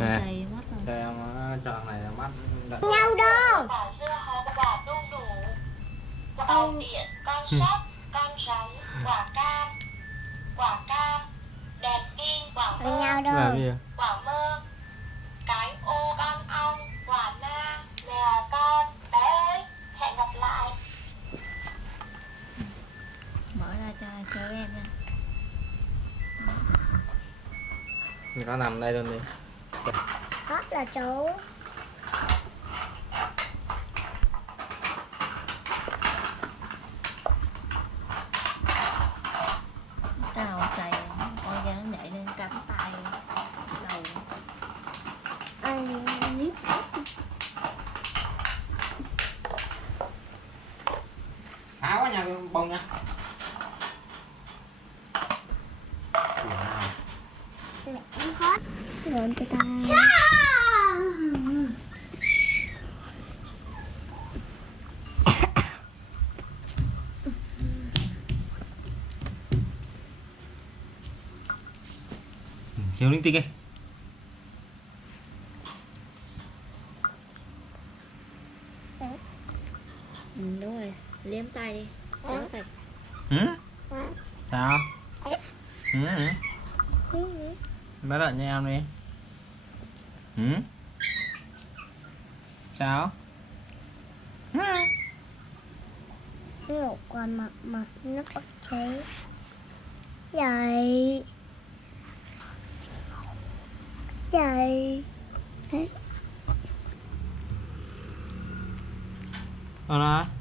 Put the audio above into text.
nè. Cho em chọn này là mắt nhau đâu. Quả dưa hấu, quả đu đủ, quả ầu điện, con sóc, con rắn, quả cam, đèn pin, quả mơ, Nhau đâu. làm gì? quả mơ, cái ô con ong, quả na, mèo con, bé ơi, hẹn gặp lại. Mở ra cho em nha. Con nằm đây luôn đi. Hết là chú. Tao xài con ra nó để lên cắm tay đầu. Anh Phá quá nha bông nha. hết rồi cho ta. Chiếu linh tinh đi. Đúng rồi, liếm tay đi cho nó sạch. Sao? Bắt lại nha em đi. Sao? Một con mặt nó bắt cháy vậy vậy. Ở đây.